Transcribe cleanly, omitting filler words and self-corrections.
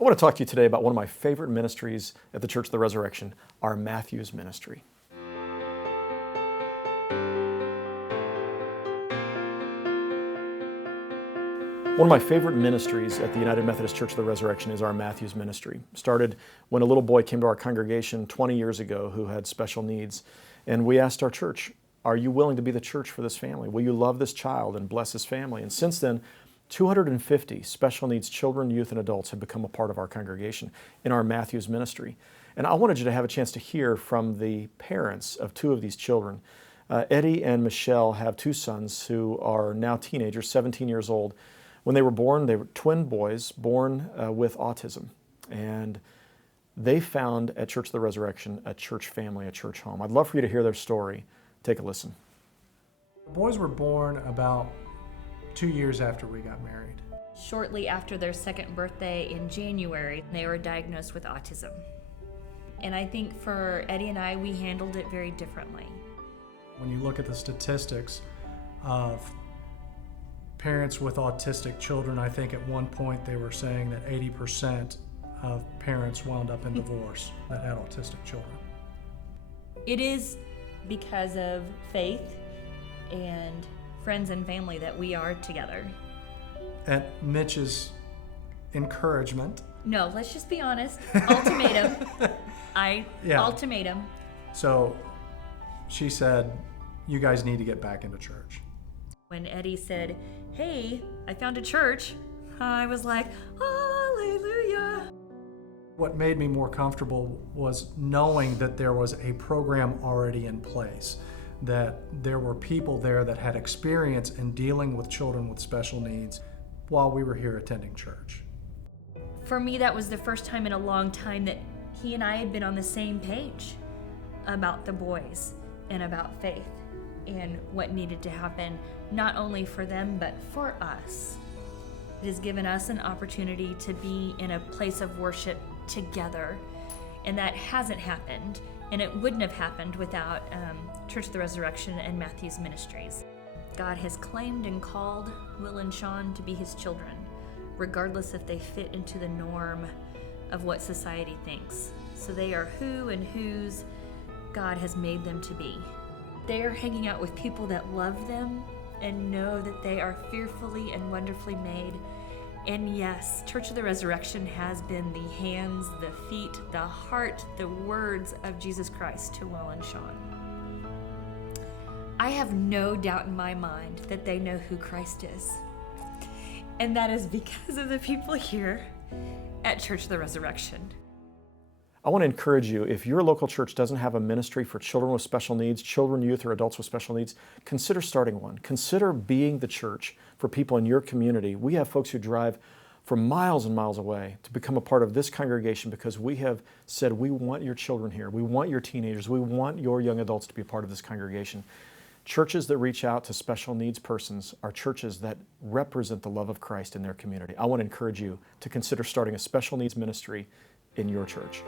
I want to talk to you today about one of my favorite ministries at the Church of the Resurrection, our Matthews ministry. One of my favorite ministries at the United Methodist Church of the Resurrection is our Matthews ministry. Started when a little boy came to our congregation 20 years ago who had special needs. And we asked our church, are you willing to be the church for this family? Will you love this child and bless his family? And since then, 250 special needs children, youth, and adults have become a part of our congregation in our Matthews ministry. And I wanted you to have a chance to hear from the parents of two of these children. Eddie and Michelle have two sons who are now teenagers, 17 years old. When they were born, they were twin boys born with autism. And they found at Church of the Resurrection a church family, a church home. I'd love for you to hear their story. Take a listen. The boys were born about 2 years after we got married. Shortly after their second birthday in January, they were diagnosed with autism. And I think for Eddie and I, we handled it very differently. When you look at the statistics of parents with autistic children, I think at one point they were saying that 80% of parents wound up in divorce that had autistic children. It is because of faith and friends and family that we are together. At Mitch's encouragement. No, let's just be honest. Ultimatum. Ultimatum. So she said, you guys need to get back into church. When Eddie said, hey, I found a church, I was like, hallelujah. What made me more comfortable was knowing that there was a program already in place, that there were people there that had experience in dealing with children with special needs while we were here attending church. For me, that was the first time in a long time that he and I had been on the same page about the boys and about faith and what needed to happen, not only for them, but for us. It has given us an opportunity to be in a place of worship together, and that hasn't happened, and it wouldn't have happened without Church of the Resurrection and Matthews Ministries. God has claimed and called Will and Sean to be his children, regardless if they fit into the norm of what society thinks. So they are who and whose God has made them to be. They are hanging out with people that love them and know that they are fearfully and wonderfully made. And yes, Church of the Resurrection has been the hands, the feet, the heart, the words of Jesus Christ to Will and Sean. I have no doubt in my mind that they know who Christ is. And that is because of the people here at Church of the Resurrection. I want to encourage you, if your local church doesn't have a ministry for children with special needs, children, youth, or adults with special needs, consider starting one. Consider being the church for people in your community. We have folks who drive from miles and miles away to become a part of this congregation because we have said we want your children here. We want your teenagers. We want your young adults to be a part of this congregation. Churches that reach out to special needs persons are churches that represent the love of Christ in their community. I want to encourage you to consider starting a special needs ministry in your church.